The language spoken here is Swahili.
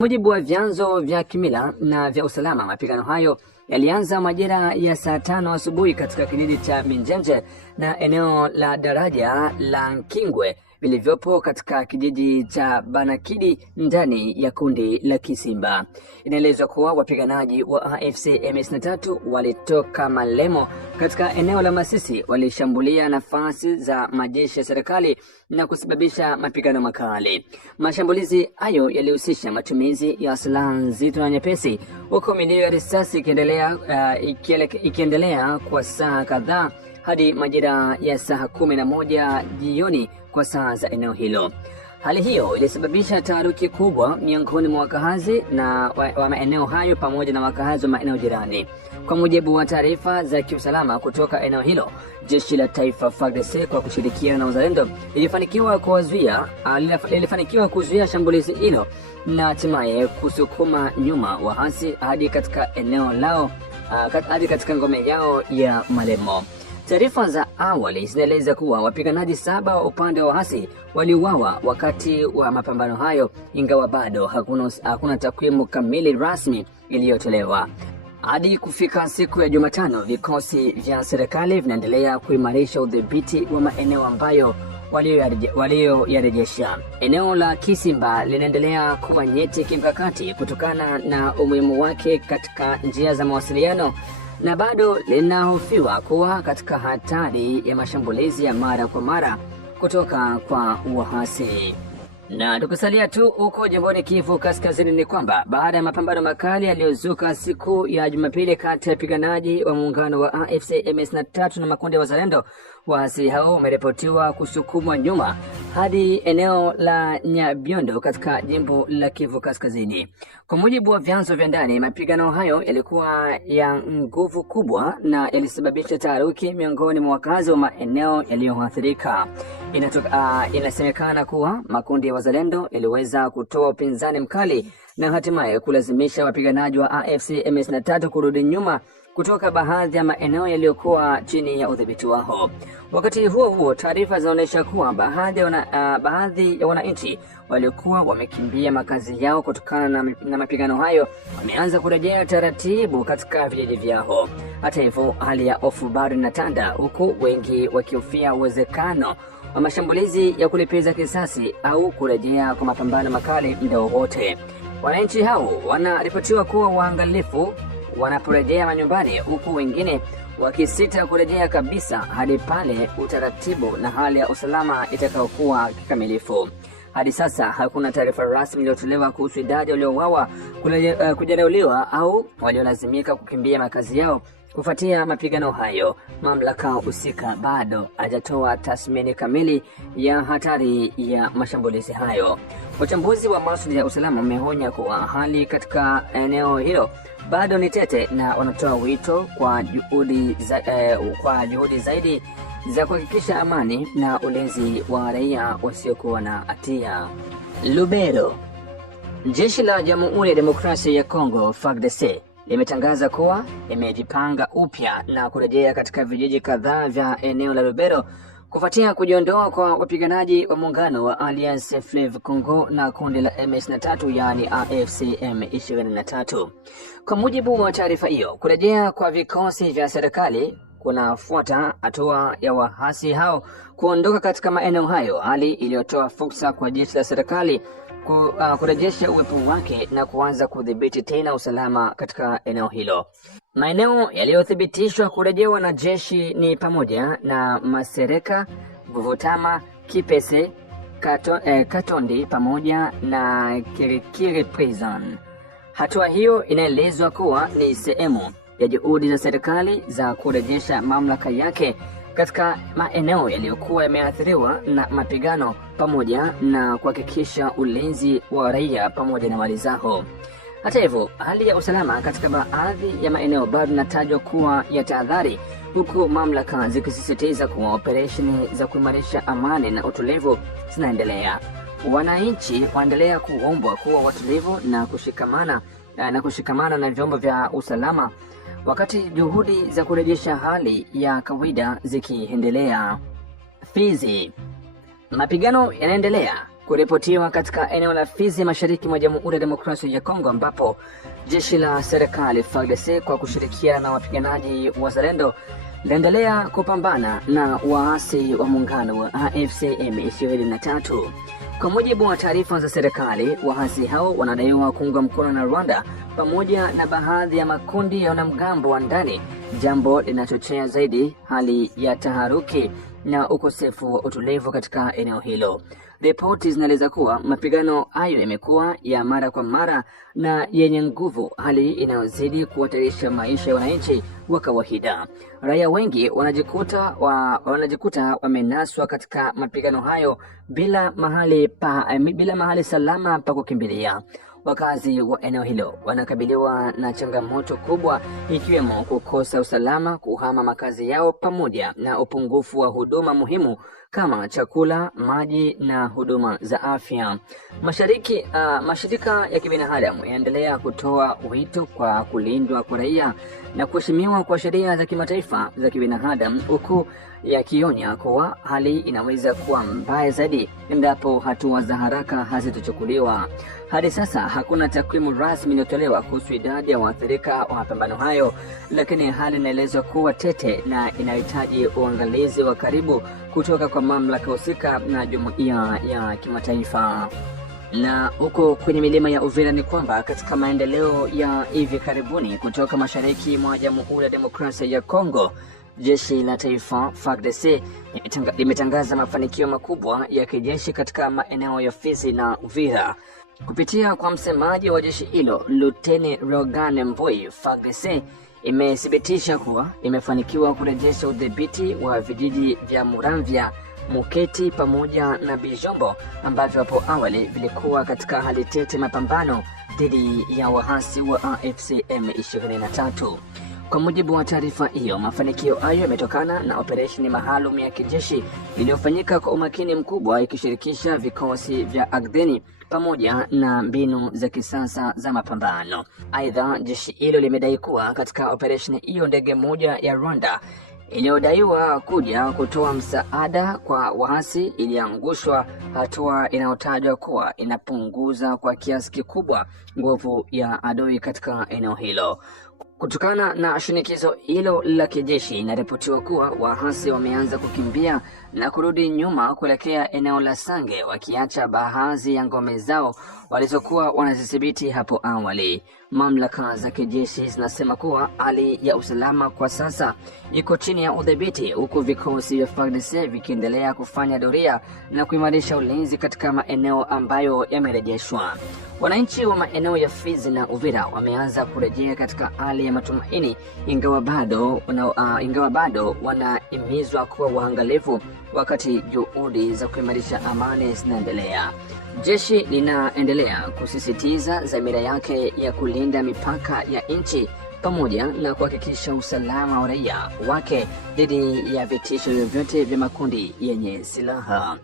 Mujibu wa vyanzo vya kimila na vya usalama, mapigano hayo yalianza majira ya saa 5 asubuhi katika kijiji cha Minjenje na eneo la daraja la Nkingwe vilivyopo katika kijiji cha Banakidi ndani ya kundi la Kisimba. Inaelezwa kuwa wapiganaji wa AFC M23 walitoka Malemo katika eneo la Masisi, walishambulia nafasi za majeshi ya serikali na kusababisha mapigano makali. Mashambulizi hayo yalihusisha matumizi ya silaha nzito na nyepesi, huku milio ya risasi ikiendelea kwa saa kadhaa hadi majira ya saa 11 jioni kwa saa za eneo hilo. Hali hiyo ilisababisha taharuki kubwa miongoni mwa wakazi wa maeneo hayo pamoja na wakazi wa maeneo jirani. Kwa mujibu wa taarifa za kiusalama kutoka eneo hilo, jeshi la taifa FARDC kwa kushirikiana na uzalendo lilifanikiwa kuzuia shambulizi hilo na hatimaye kusukuma nyuma waasi hadi katika eneo lao, hadi katika ngome yao ya Malemo. Taarifa za awali zinaeleza kuwa wapiganaji 7 wa upande wa waasi waliuawa wakati wa mapambano hayo, ingawa bado hakuna takwimu kamili rasmi iliyotolewa. Hadi kufika siku ya Jumatano, vikosi vya serikali vinaendelea kuimarisha udhibiti wa maeneo ambayo walioyarejesha. Eneo la Kisimba linaendelea kuwa nyeti kimkakati kutokana na umuhimu wake katika njia za mawasiliano, na bado linahofiwa kuwa katika hatari ya mashambulizi ya mara kwa mara kutoka kwa waasi. Na tukisalia tu huko jimboni Kivu Kaskazini, ni kwamba baada ya mapambano makali yaliyozuka siku ya Jumapili kati ya wapiganaji wa muungano wa AFC M23 na makundi ya wazalendo, waasi hao wameripotiwa kusukumwa nyuma hadi eneo la Nyabiondo katika jimbo la Kivu Kaskazini. Kwa mujibu wa vyanzo vya ndani, mapigano hayo yalikuwa ya nguvu kubwa na yalisababisha taharuki miongoni mwa wakazi wa maeneo yaliyoathirika. Inasemekana kuwa makundi ya wazalendo yaliweza kutoa upinzani mkali na hatimaye kulazimisha wapiganaji wa AFC M23 kurudi nyuma kutoka baadhi ya maeneo yaliyokuwa chini ya udhibiti wao. Wakati huo huo, taarifa zinaonyesha kuwa baadhi ya wananchi waliokuwa wamekimbia makazi yao kutokana na mapigano hayo wameanza kurejea taratibu katika vijiji vyao. Hata hivyo, hali ya hofu bado inatanda, huku wengi wakihofia uwezekano wa mashambulizi ya kulipiza kisasi au kurejea kwa mapambano makali muda wowote. Wananchi hao wanaripotiwa kuwa waangalifu wanaporejea manyumbani, huku wengine wakisita kurejea kabisa hadi pale utaratibu na hali ya usalama itakayokuwa kikamilifu. Hadi sasa hakuna taarifa rasmi iliyotolewa kuhusu idadi waliouawa, kujeruhiwa au waliolazimika kukimbia makazi yao kufuatia mapigano hayo. Mamlaka husika bado hajatoa tathmini kamili ya hatari ya mashambulizi hayo. Wachambuzi wa masuala ya usalama wameonya kuwa hali katika eneo hilo bado ni tete na wanatoa wito kwa juhudi zaidi za kuhakikisha amani na ulinzi wa raia wasiokuwa na hatia. Lubero. Jeshi la Jamhuri ya Demokrasia ya Kongo FARDC limetangaza kuwa imejipanga upya na kurejea katika vijiji kadhaa vya eneo la Lubero kufuatia kujiondoa kwa wapiganaji wa muungano wa Alliance Fleuve Congo na kundi la M23, yani AFC M23. Kwa mujibu wa taarifa hiyo, kurejea kwa vikosi vya serikali kunafuata hatua ya waasi hao kuondoka katika maeneo hayo, hali iliyotoa fursa kwa jeshi la serikali kurejesha uwepo wake na kuanza kudhibiti tena usalama katika eneo hilo. Maeneo yaliyothibitishwa kurejewa na jeshi ni pamoja na Masereka, Vuvutama, Kipese, Katondi pamoja na Kirikiri Prison. Hatua hiyo inaelezwa kuwa ni sehemu ya juhudi za serikali za kurejesha mamlaka yake katika maeneo yaliyokuwa yameathiriwa na mapigano pamoja na kuhakikisha ulinzi wa raia pamoja na mali zao. Hata hivyo, hali ya usalama katika baadhi ya maeneo bado inatajwa kuwa ya tahadhari, huku mamlaka zikisisitiza kuwa operesheni za kuimarisha amani na utulivu zinaendelea. Wananchi waendelea kuombwa kuwa watulivu na kushikamana na vyombo vya usalama wakati juhudi za kurejesha hali ya kawaida zikiendelea. Fizi. Mapigano yanaendelea kuripotiwa katika eneo la Fizi mashariki mwa Jamhuri ya Demokrasia ya Kongo, ambapo jeshi la serikali FARDC kwa kushirikiana na wapiganaji wazalendo linaendelea kupambana na waasi wa muungano wa AFC M23. Kwa mujibu wa taarifa za serikali, waasi hao wanadaiwa kuungwa mkono na Rwanda pamoja na baadhi ya makundi ya wanamgambo wa ndani, jambo linachochea zaidi hali ya taharuki na ukosefu wa utulivu katika eneo hilo. Ripoti zinaeleza kuwa mapigano hayo yamekuwa ya mara kwa mara na yenye nguvu, hali inayozidi kuhatarisha maisha ya wananchi wa kawaida. Raia wengi wanajikuta wamenaswa katika mapigano hayo bila mahali salama pa kukimbilia. Wakazi wa eneo hilo wanakabiliwa na changamoto kubwa, ikiwemo kukosa usalama, kuhama makazi yao, pamoja na upungufu wa huduma muhimu kama chakula, maji na huduma za afya. Mashirika ya kibinadamu yanaendelea kutoa wito kwa kulindwa kwa raia na kuheshimiwa kwa sheria za kimataifa za kibinadamu, huku yakionya kuwa hali inaweza kuwa mbaya zaidi endapo hatua za haraka hazitachukuliwa. Hadi sasa hakuna takwimu rasmi iliyotolewa kuhusu idadi ya waathirika wa mapambano hayo, lakini hali inaelezwa kuwa tete na inahitaji uangalizi wa karibu kutoka kwa mamlaka husika na jumuiya ya kimataifa. Na huko kwenye milima ya Uvira ni kwamba katika maendeleo ya hivi karibuni kutoka mashariki mwa Jamhuri ya Demokrasia ya Kongo, jeshi la taifa FARDC limetangaza mafanikio makubwa ya kijeshi katika maeneo ya Fizi na Uvira. Kupitia kwa msemaji wa jeshi hilo, Luteni Rogane Mbui, FARDC imethibitisha kuwa imefanikiwa kurejesha udhibiti wa vijiji vya Muramvya, Muketi pamoja na Bijombo ambavyo hapo awali vilikuwa katika hali tete mapambano dhidi ya waasi wa AFC M23. Kwa mujibu wa taarifa hiyo, mafanikio hayo yametokana na operesheni maalum ya kijeshi iliyofanyika kwa umakini mkubwa, ikishirikisha vikosi vya ardhini pamoja na mbinu za kisasa za mapambano. Aidha, jeshi hilo limedai kuwa katika operesheni hiyo ndege moja ya Rwanda iliyodaiwa kuja kutoa msaada kwa waasi iliangushwa, hatua inayotajwa kuwa inapunguza kwa kiasi kikubwa nguvu ya adui katika eneo hilo. Kutokana na shinikizo hilo la kijeshi, inaripotiwa kuwa waasi wameanza kukimbia na kurudi nyuma kuelekea eneo la Sange, wakiacha baadhi ya ngome zao walizokuwa wanazidhibiti hapo awali. Mamlaka za kijeshi zinasema kuwa hali ya usalama kwa sasa iko chini ya udhibiti, huku vikosi vya FARDC vikiendelea kufanya doria na kuimarisha ulinzi katika maeneo ambayo yamerejeshwa. Wananchi wa maeneo ya Fizi na Uvira wameanza kurejea katika hali ya matumaini, ingawa bado wanahimizwa kuwa waangalifu wakati juhudi za kuimarisha amani zinaendelea. Jeshi linaendelea kusisitiza dhamira yake ya kulinda mipaka ya nchi pamoja na kuhakikisha usalama wa raia wake dhidi ya vitisho vyovyote vya makundi yenye silaha.